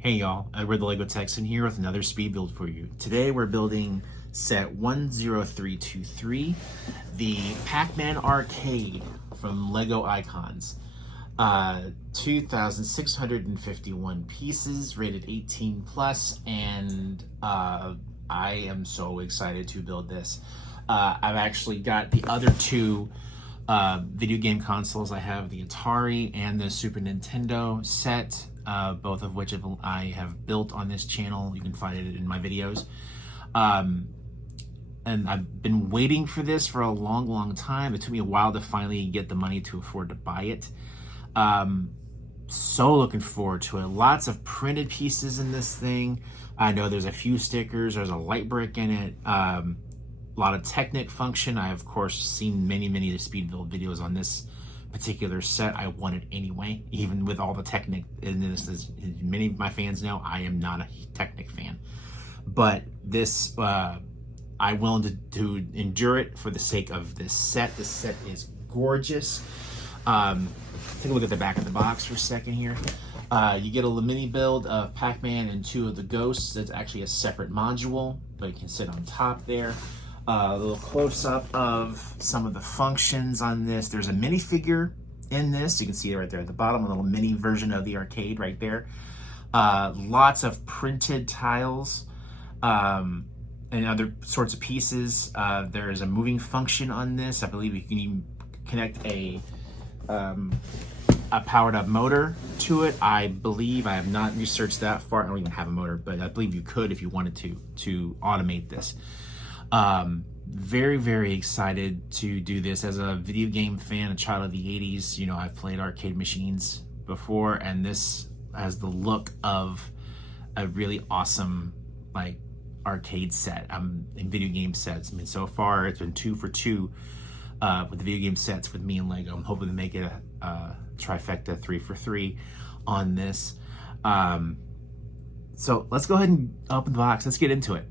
Hey y'all, Edward the Lego Texan here with another speed build for you. Today we're building set 10323, the Pac-Man arcade from Lego Icons. 2,651 pieces, rated 18 plus, and I am so excited to build this. I've actually got the other two video game consoles. I have the Atari and the Super Nintendo set, both of which I have built on this channel. You can find it in my videos. And I've been waiting for this for a long time. It took me a while to finally get the money to afford to buy it. So looking forward to it. Lots of printed pieces in this thing. I know there's a few stickers. There's a light brick in it. A lot of Technic function. I, of course, seen many of the speed build videos on this particular set. I want it anyway, even with all the Technic in this. As many of my fans know, I am not a Technic fan. But this, I'm willing to endure it for the sake of this set. This set is gorgeous. Take a look at the back of the box for a second here. You get a mini build of Pac-Man and two of the ghosts. It's actually a separate module, but you can sit on top there. A little close-up of some of the functions on this. There's a minifigure in this. You can see it right there at the bottom, a little mini version of the arcade right there. Lots of printed tiles and other sorts of pieces. There is a moving function on this. I believe you can even connect a powered up motor to it. I believe, I have not researched that far. I don't even have a motor, but I believe you could if you wanted to automate this. Very excited to do this. As a video game fan, a child of the 80s, you know, I've played arcade machines before, and this has the look of a really awesome, like, arcade set. In video game sets. I mean, so far it's been 2 for 2 with the video game sets with me and Lego. I'm hoping to make it a trifecta 3 for 3 on this. So let's go ahead and open the box. Let's get into it.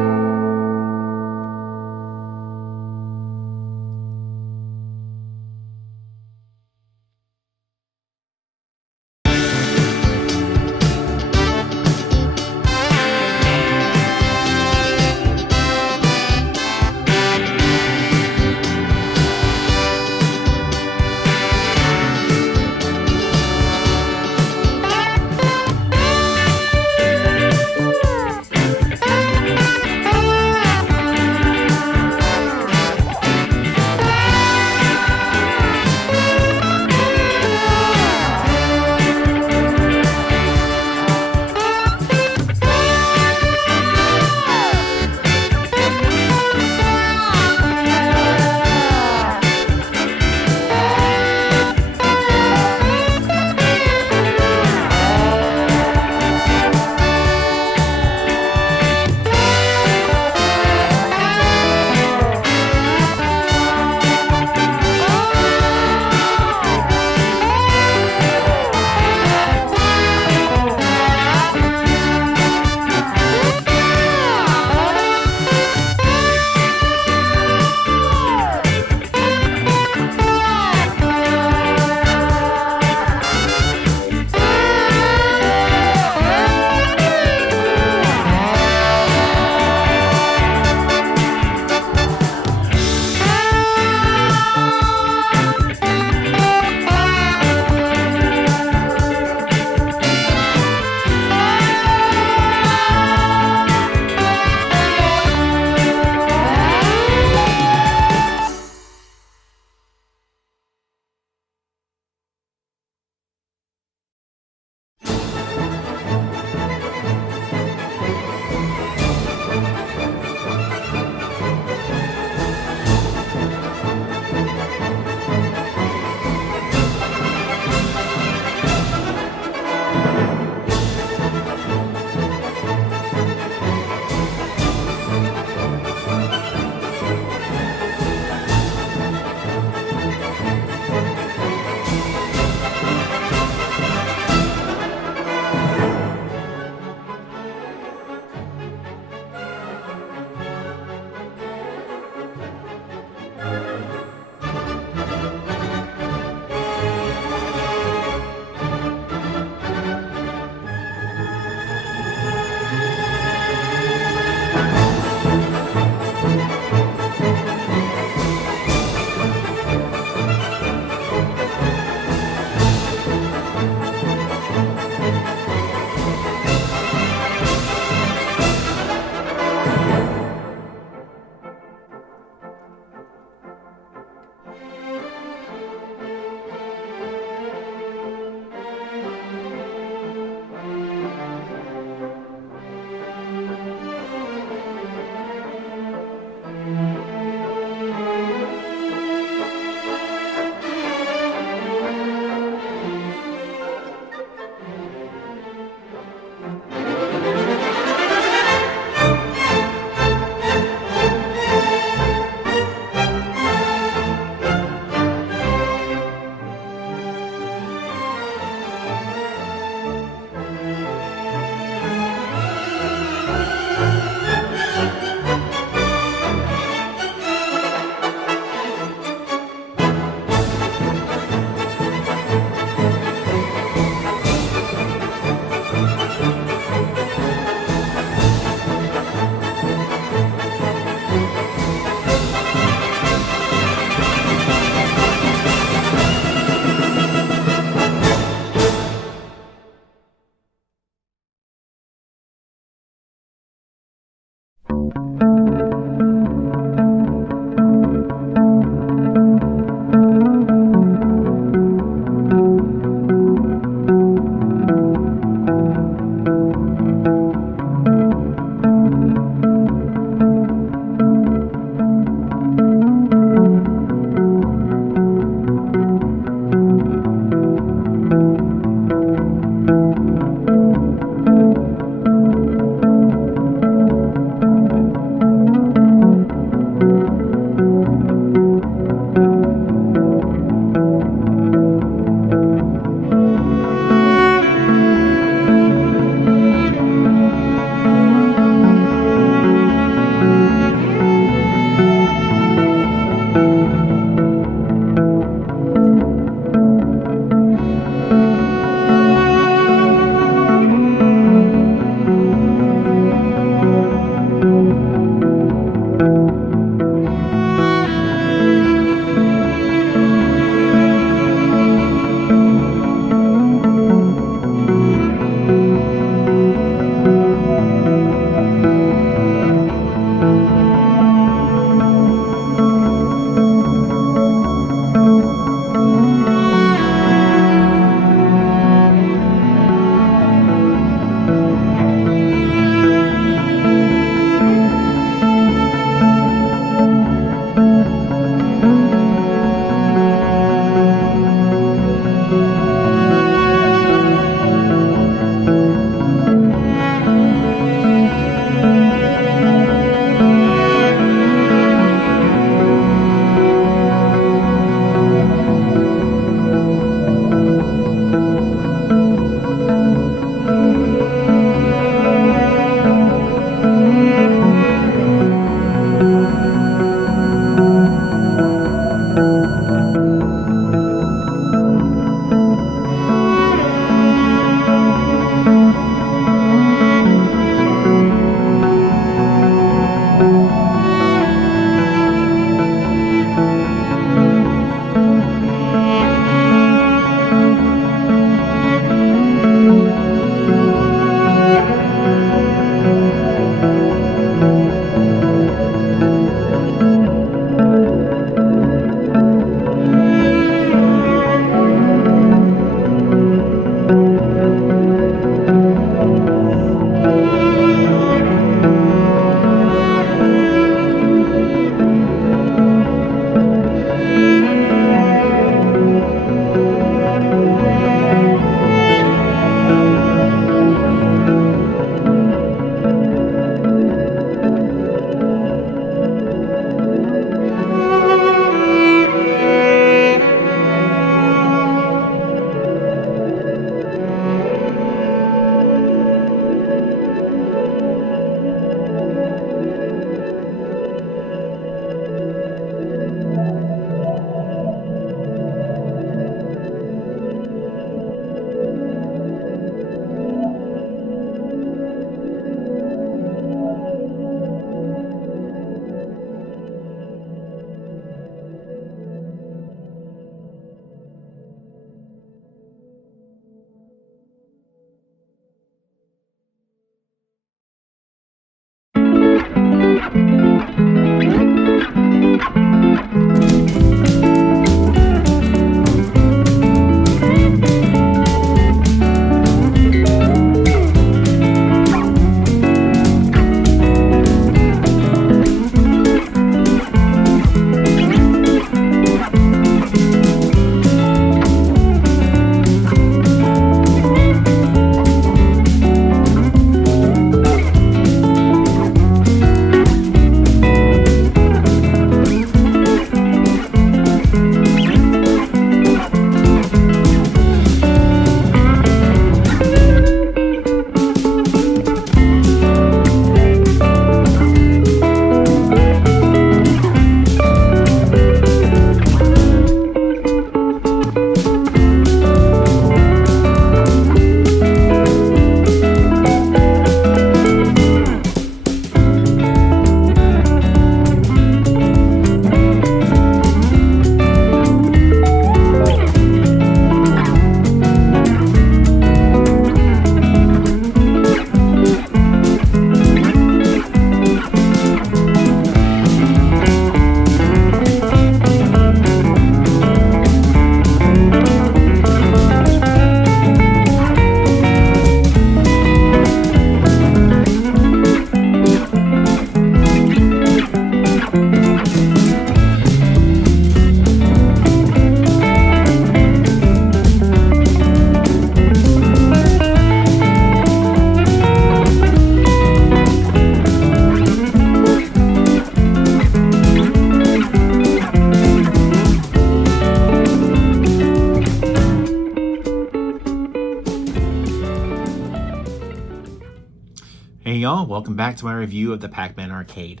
Hey y'all, welcome back to my review of the Pac-Man arcade.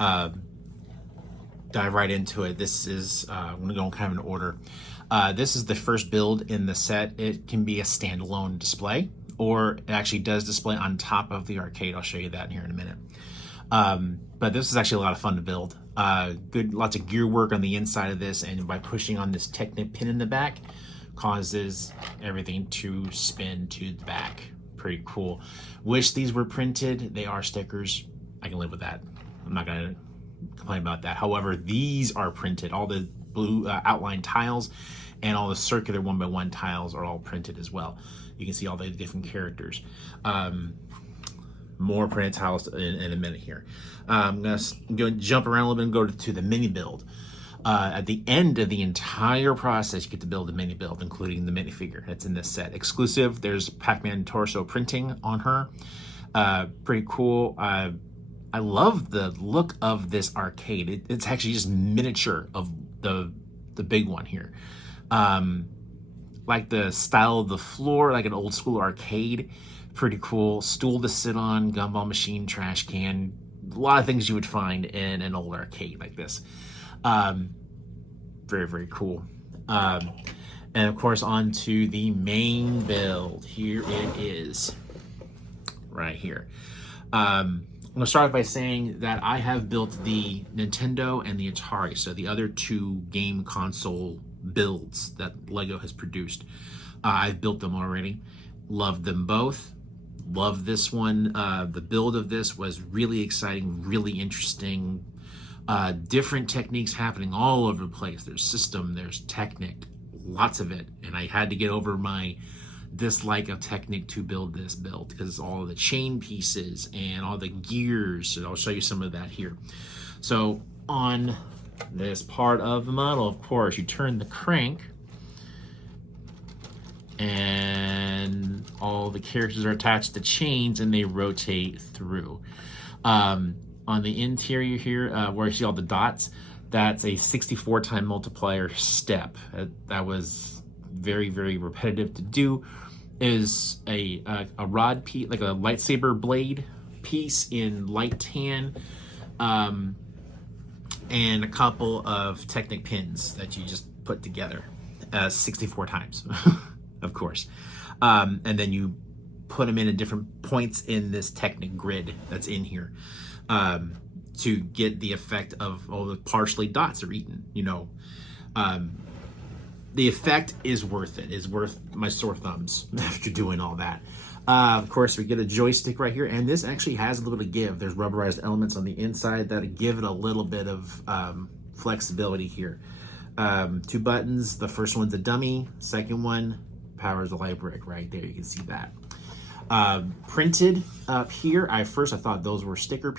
Dive right into it. This is, I'm going to go in kind of an order. This is the first build in the set. It can be a standalone display, or it actually does display on top of the arcade. I'll show you that here in a minute. But this is actually a lot of fun to build. Lots of gear work on the inside of this, and by pushing on this Technic pin in the back, causes everything to spin to the back. Pretty cool. Wish these were printed. They are stickers. I can live with that. I'm not gonna complain about that. However, these are printed. All the blue outline tiles and all the circular 1x1 tiles are all printed as well. You can see all the different characters. More printed tiles in a minute here. I'm gonna jump around a little bit and go to the mini build. At the end of the entire process, you get to build a mini build, including the minifigure that's in this set. Exclusive, there's Pac-Man torso printing on her. Pretty cool. I love the look of this arcade. It's actually just miniature of the big one here. Like the style of the floor, like an old school arcade. Pretty cool. Stool to sit on, gumball machine, trash can. A lot of things you would find in an old arcade like this. Very, very cool. And of course, on to the main build. Here it is, right here. I'm gonna start by saying that I have built the Nintendo and the Atari, so the other two game console builds that Lego has produced. I've built them already. Loved them both. Love this one. The build of this was really exciting, really interesting. Different techniques happening all over the place. There's system, there's Technic, lots of it. And I had to get over my dislike of Technic to build this build because all of the chain pieces and all the gears. And I'll show you some of that here. So on this part of the model, of course, you turn the crank and all the characters are attached to chains and they rotate through. On the interior here, where you see all the dots, that's a 64 time multiplier step. That was very, very repetitive to do. Is a rod piece, like a lightsaber blade piece in light tan, and a couple of Technic pins that you just put together 64 times, of course. And then you put them in at different points in this Technic grid that's in here. To get the effect of all the partially dots are eaten, you know. The effect is worth it. It's worth my sore thumbs after doing all that. Of course, we get a joystick right here, and this actually has a little bit of give. There's rubberized elements on the inside that give it a little bit of flexibility here. Two buttons. The first one's a dummy. Second one powers the light brick right there. You can see that. Printed up here. I thought those were sticker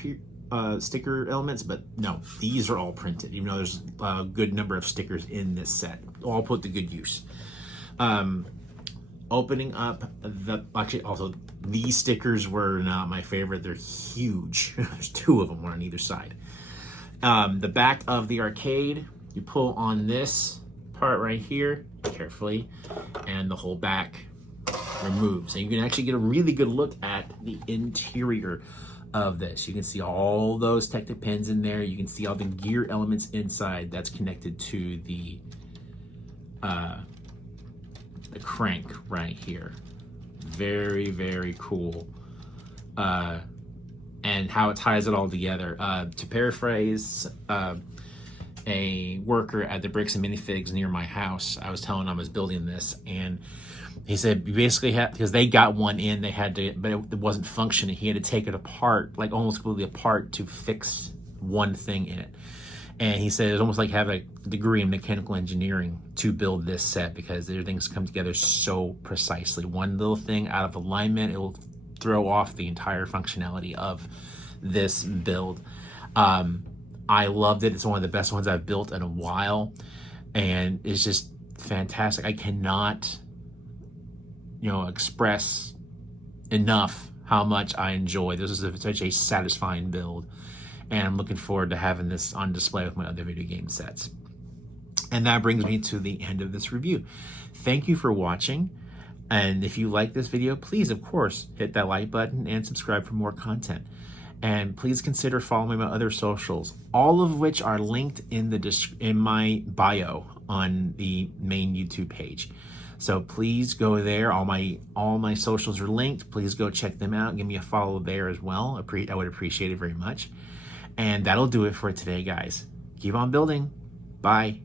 elements, but no, these are all printed, even though there's a good number of stickers in this set, all put to good use. Opening up actually also these stickers were not my favorite. They're huge. There's two of them, one on either side. The back of the arcade, you pull on this part right here carefully, and the whole back removes. So you can actually get a really good look at the interior of this. You can see all those Technic pins in there. You can see all the gear elements inside that's connected to the crank right here. Very, very cool. And how it ties it all together. To paraphrase a worker at the Bricks and Minifigs near my house, I was telling him I was building this, and he said you basically had, because they got one in, they had to, but it wasn't functioning. He had to take it apart, like almost completely apart, to fix one thing in it. And he said it's almost like having a degree in mechanical engineering to build this set, because everything's come together so precisely. One little thing out of alignment, it will throw off the entire functionality of this build. I loved it. It's one of the best ones I've built in a while, and it's just fantastic. I cannot express enough how much I enjoy. This is such a satisfying build, and I'm looking forward to having this on display with my other video game sets. And that brings me to the end of this review. Thank you for watching. And if you like this video, please, of course, hit that like button and subscribe for more content. And please consider following my other socials, all of which are linked in my bio on the main YouTube page. So please go there. All my socials are linked. Please go check them out. Give me a follow there as well. I would appreciate it very much. And that'll do it for today, guys. Keep on building. Bye.